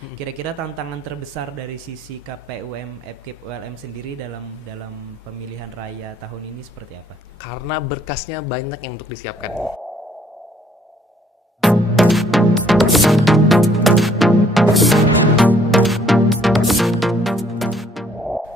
Kira-kira tantangan terbesar dari sisi KPUM FKIP ULM sendiri dalam pemilihan raya tahun ini seperti apa? Karena berkasnya banyak yang untuk disiapkan.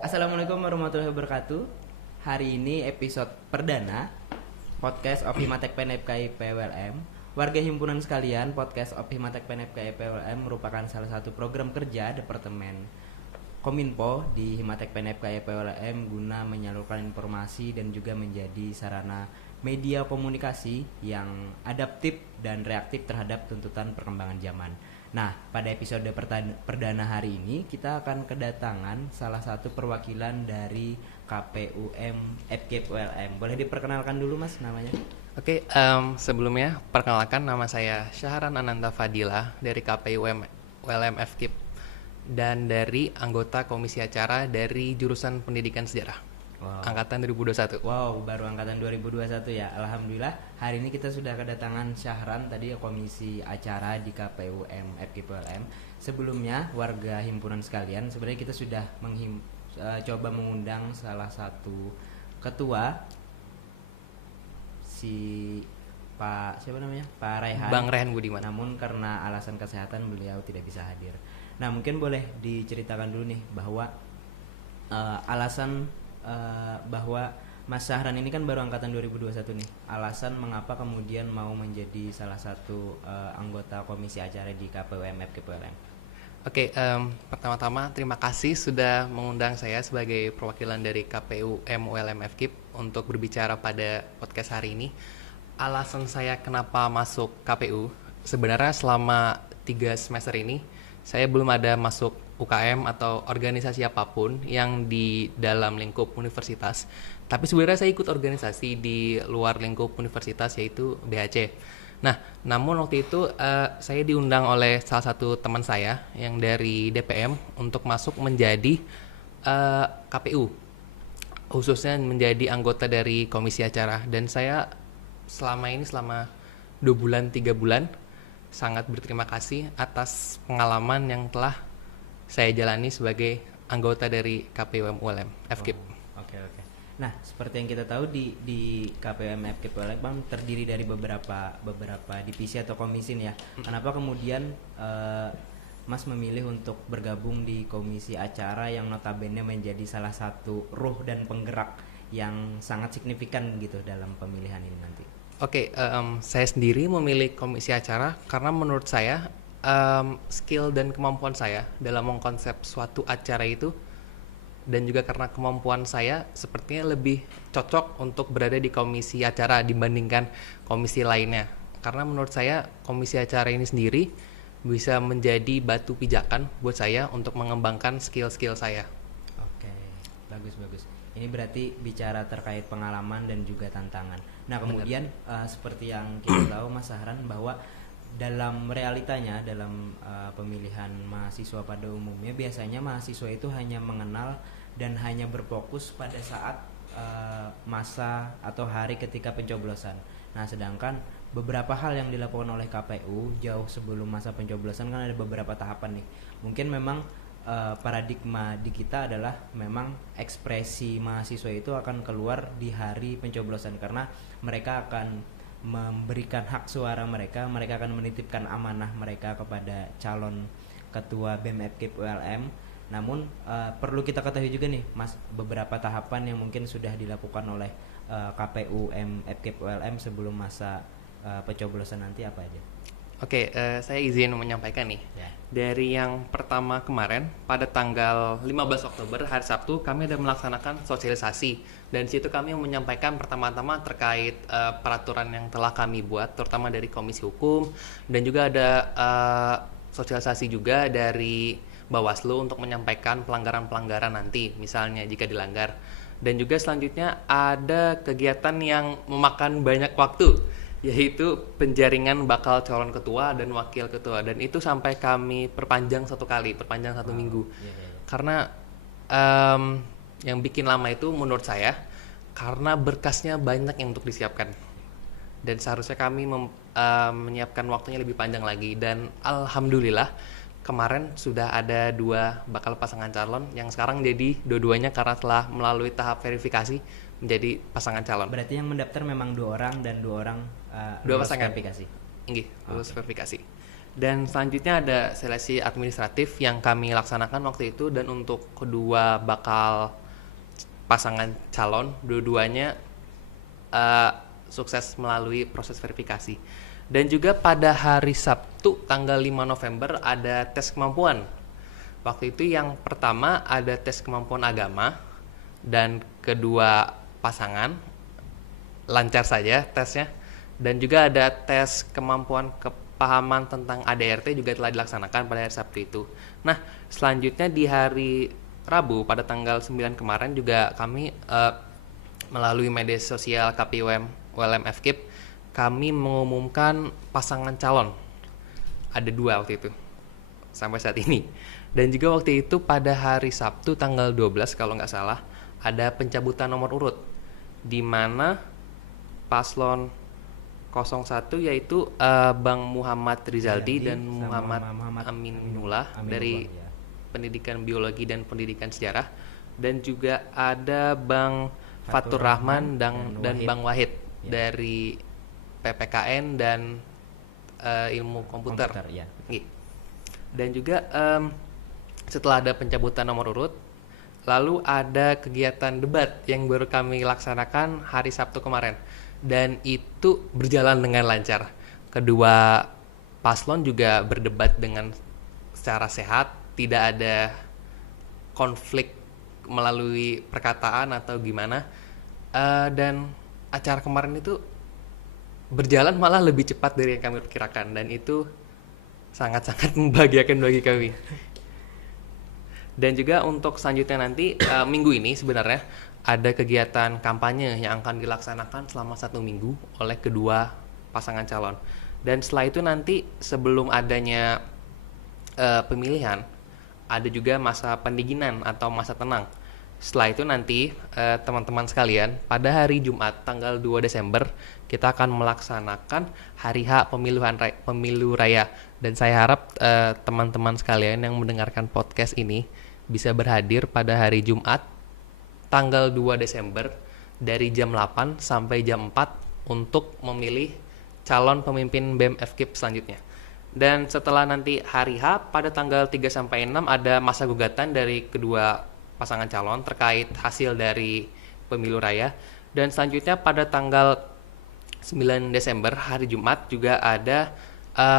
Assalamualaikum warahmatullahi wabarakatuh. Hari ini episode perdana podcast of Himatek PNFKI PWLM. Warga himpunan sekalian, podcast of Himatek PNFKI PWLM merupakan salah satu program kerja Departemen Kominfo di Himatek PNFKI PWLM guna menyalurkan informasi dan juga menjadi sarana media komunikasi yang adaptif dan reaktif terhadap tuntutan perkembangan zaman. Nah, pada episode perdana hari ini kita akan kedatangan salah satu perwakilan dari KPUM FKIP ULM. Boleh diperkenalkan dulu Mas namanya? Oke, sebelumnya perkenalkan, nama saya Syahran Ananta Fadila dari KPUM ULM FKIP dan dari anggota komisi acara dari jurusan Pendidikan Sejarah. Angkatan 2021. Wow, baru angkatan 2021 ya. Alhamdulillah hari ini kita sudah kedatangan Syahran tadi komisi acara di KPUM FKIP ULM. Sebelumnya warga himpunan sekalian, sebenarnya kita sudah coba mengundang salah satu ketua, si Pak siapa namanya? Pak Raihan. Bang Rehan Budiman. Namun karena alasan kesehatan beliau tidak bisa hadir. Nah, mungkin boleh diceritakan dulu nih bahwa alasan bahwa Mas Syahran ini kan baru angkatan 2021 nih. Alasan mengapa kemudian mau menjadi salah satu anggota komisi acara di KPUM FKIP ULM. Oke, pertama-tama terima kasih sudah mengundang saya sebagai perwakilan dari KPUM ULM FKIP untuk berbicara pada podcast hari ini. Alasan saya kenapa masuk KPU, sebenarnya selama 3 semester ini saya belum ada masuk UKM atau organisasi apapun yang di dalam lingkup universitas. Tapi sebenarnya saya ikut organisasi di luar lingkup universitas, yaitu BHC. Nah, namun waktu itu saya diundang oleh salah satu teman saya yang dari DPM untuk masuk menjadi KPU, khususnya menjadi anggota dari komisi acara. Dan saya selama 2 bulan 3 bulan sangat berterima kasih atas pengalaman yang telah saya jalani sebagai anggota dari KPUM ULM FKIP. Oke. Nah, seperti yang kita tahu di KPUM FKIP ULM terdiri dari beberapa divisi atau komisi nih ya. Kenapa kemudian Mas memilih untuk bergabung di komisi acara yang notabene menjadi salah satu ruh dan penggerak yang sangat signifikan gitu dalam pemilihan ini nanti? Oke, saya sendiri memilih komisi acara karena menurut saya skill dan kemampuan saya dalam mengkonsep suatu acara itu, dan juga karena kemampuan saya sepertinya lebih cocok untuk berada di komisi acara dibandingkan komisi lainnya. Karena menurut saya komisi acara ini sendiri bisa menjadi batu pijakan buat saya untuk mengembangkan skill-skill saya. Oke, bagus. Ini berarti bicara terkait pengalaman dan juga tantangan. Nah, kemudian seperti yang kita tahu Mas Syahran, bahwa dalam realitanya dalam pemilihan mahasiswa pada umumnya biasanya mahasiswa itu hanya mengenal dan hanya berfokus pada saat masa atau hari ketika pencoblosan. Nah, sedangkan beberapa hal yang dilakukan oleh KPU jauh sebelum masa pencoblosan kan ada beberapa tahapan nih. Mungkin memang paradigma di kita adalah memang ekspresi mahasiswa itu akan keluar di hari pencoblosan karena mereka akan memberikan hak suara mereka akan menitipkan amanah mereka kepada calon ketua BEM FKIP ULM. Namun perlu kita ketahui juga nih Mas, beberapa tahapan yang mungkin sudah dilakukan oleh KPUM FKIP ULM sebelum masa pencoblosan nanti apa aja? Oke, saya izin menyampaikan nih. Ya. Dari yang pertama kemarin, pada tanggal 15 Oktober, hari Sabtu, kami ada melaksanakan sosialisasi. Dan di situ kami menyampaikan pertama-tama terkait peraturan yang telah kami buat, terutama dari Komisi Hukum. Dan juga ada sosialisasi juga dari Bawaslu untuk menyampaikan pelanggaran-pelanggaran nanti, misalnya jika dilanggar. Dan juga selanjutnya ada kegiatan yang memakan banyak waktu, yaitu penjaringan bakal calon ketua dan wakil ketua, dan itu sampai kami perpanjang 1 minggu. Karena yang bikin lama itu menurut saya karena berkasnya banyak yang untuk disiapkan, dan seharusnya kami menyiapkan waktunya lebih panjang lagi. Dan alhamdulillah kemarin sudah ada 2 bakal pasangan calon yang sekarang jadi dua-duanya karena telah melalui tahap verifikasi menjadi pasangan calon. Berarti yang mendaftar memang 2 orang dan 2 orang Dua lulus pasangan. verifikasi. Nggih, lulus verifikasi. Dan selanjutnya ada seleksi administratif yang kami laksanakan waktu itu, dan untuk kedua bakal pasangan calon dua-duanya sukses melalui proses verifikasi. Dan juga pada hari Sabtu tanggal 5 November ada tes kemampuan. Waktu itu yang pertama ada tes kemampuan agama, dan kedua pasangan lancar saja tesnya. Dan juga ada tes kemampuan kepahaman tentang ADRT juga telah dilaksanakan pada hari Sabtu itu. Nah, selanjutnya di hari Rabu pada tanggal 9 kemarin juga kami melalui media sosial KPUM ULM FKIP kami mengumumkan pasangan calon. Ada 2 waktu itu sampai saat ini. Dan juga waktu itu pada hari Sabtu tanggal 12 kalau nggak salah ada pencabutan nomor urut, di mana paslon 01 yaitu Bang Muhammad Rizaldi dan Muhammad Aminullah dari ya. Pendidikan Biologi dan Pendidikan Sejarah, dan juga ada Bang Fatur Rahman dan Bang Wahid ya. dari PPKN dan Ilmu Komputer. Ya. Dan juga setelah ada pencabutan nomor urut, lalu ada kegiatan debat yang baru kami laksanakan hari Sabtu kemarin, dan itu berjalan dengan lancar. Kedua paslon juga berdebat dengan secara sehat, tidak ada konflik melalui perkataan atau gimana. Dan acara kemarin itu berjalan malah lebih cepat dari yang kami perkirakan, dan itu sangat-sangat membahagiakan bagi kami. Dan juga untuk selanjutnya nanti minggu ini sebenarnya ada kegiatan kampanye yang akan dilaksanakan selama 1 minggu oleh kedua pasangan calon. Dan setelah itu nanti sebelum adanya pemilihan ada juga masa pendinginan atau masa tenang. Setelah itu nanti teman-teman sekalian pada hari Jumat tanggal 2 Desember kita akan melaksanakan hari H pemilu raya, dan saya harap teman-teman sekalian yang mendengarkan podcast ini bisa berhadir pada hari Jumat tanggal 2 Desember dari jam 8 sampai jam 4 untuk memilih calon pemimpin BEM FKIP selanjutnya. Dan setelah nanti hari H pada tanggal 3 sampai 6 ada masa gugatan dari kedua pasangan calon terkait hasil dari pemilu raya. Dan selanjutnya pada tanggal 9 Desember hari Jumat juga ada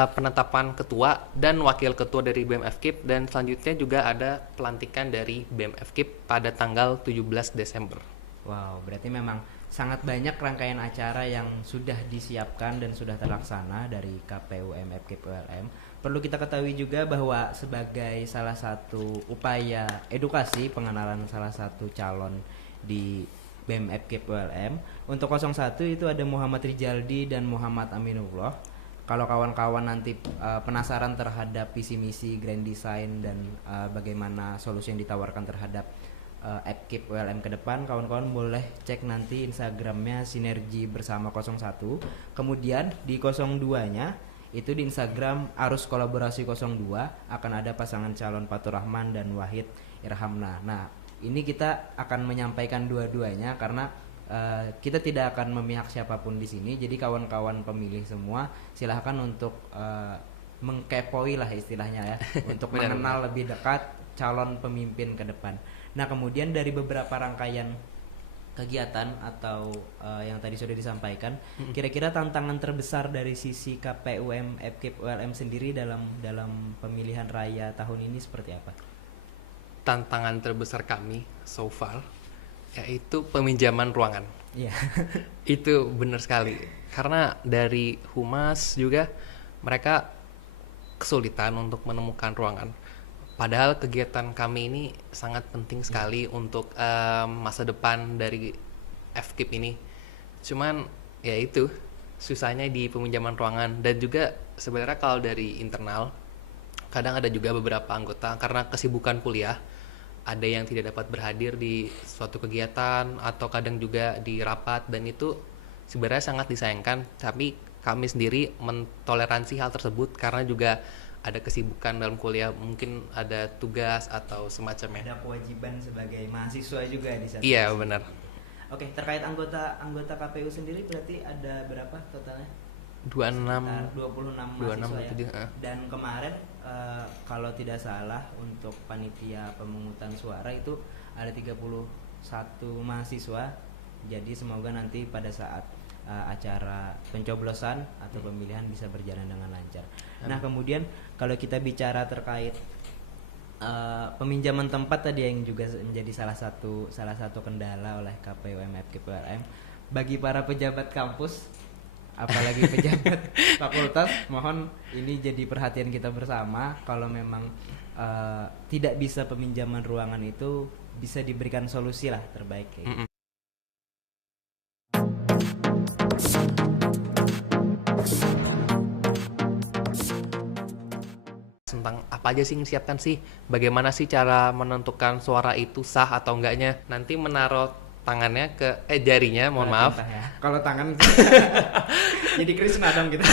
penetapan ketua dan wakil ketua dari BEM FKIP, dan selanjutnya juga ada pelantikan dari BEM FKIP pada tanggal 17 Desember. Wow, berarti memang sangat banyak rangkaian acara yang sudah disiapkan dan sudah terlaksana dari KPUM FKIP ULM. Perlu kita ketahui juga bahwa sebagai salah satu upaya edukasi pengenalan salah satu calon di BEM FKIP ULM, untuk 01 itu ada Muhammad Rizaldi dan Muhammad Aminullah. Kalau kawan-kawan nanti penasaran terhadap visi misi, grand design, dan bagaimana solusi yang ditawarkan terhadap FKIP ULM ke depan, kawan-kawan boleh cek nanti Instagramnya Sinergi Bersama 01. Kemudian di 02-nya itu di Instagram Arus Kolaborasi 02 akan ada pasangan calon Fatur Rahman dan Wahid Irhamna. Nah, ini kita akan menyampaikan dua-duanya karena kita tidak akan memihak siapapun di sini. Jadi kawan-kawan pemilih semua silahkan untuk mengkepoi lah istilahnya ya, untuk mengenal lebih dekat calon pemimpin ke depan. Nah, kemudian dari beberapa rangkaian kegiatan atau yang tadi sudah disampaikan, kira-kira tantangan terbesar dari sisi KPUM FKIP ULM sendiri dalam pemilihan raya tahun ini seperti apa? Tantangan terbesar kami so far yaitu peminjaman ruangan. Iya. Itu benar sekali. Karena dari Humas juga mereka kesulitan untuk menemukan ruangan. Padahal kegiatan kami ini sangat penting sekali untuk masa depan dari FKIP ini. Cuman ya itu susahnya di peminjaman ruangan. Dan juga sebenarnya kalau dari internal kadang ada juga beberapa anggota karena kesibukan kuliah, ada yang tidak dapat berhadir di suatu kegiatan atau kadang juga di rapat, dan itu sebenarnya sangat disayangkan. Tapi kami sendiri mentoleransi hal tersebut karena juga ada kesibukan dalam kuliah, mungkin ada tugas atau semacamnya. Ada kewajiban sebagai mahasiswa juga di satu Iya, sisi. benar. Oke, terkait anggota KPU sendiri berarti ada berapa totalnya? 26 Sekitar 26 mahasiswa ya. 27, Dan kemarin kalau tidak salah untuk panitia pemungutan suara itu ada 31 mahasiswa. Jadi semoga nanti pada saat acara pencoblosan atau pemilihan bisa berjalan dengan lancar. Nah, kemudian kalau kita bicara terkait peminjaman tempat tadi yang juga menjadi salah satu kendala oleh KPU MFKIP ULM bagi para pejabat kampus, apalagi pejabat fakultas, mohon ini jadi perhatian kita bersama. Kalau memang tidak bisa peminjaman ruangan itu bisa diberikan solusi lah terbaik kayak gitu. Tentang apa aja sih yang disiapkan sih, bagaimana sih cara menentukan suara itu sah atau enggaknya, nanti menaruh tangannya ke jarinya, mohon maaf. Ya. Kalau tangan jadi Krishna dong kita.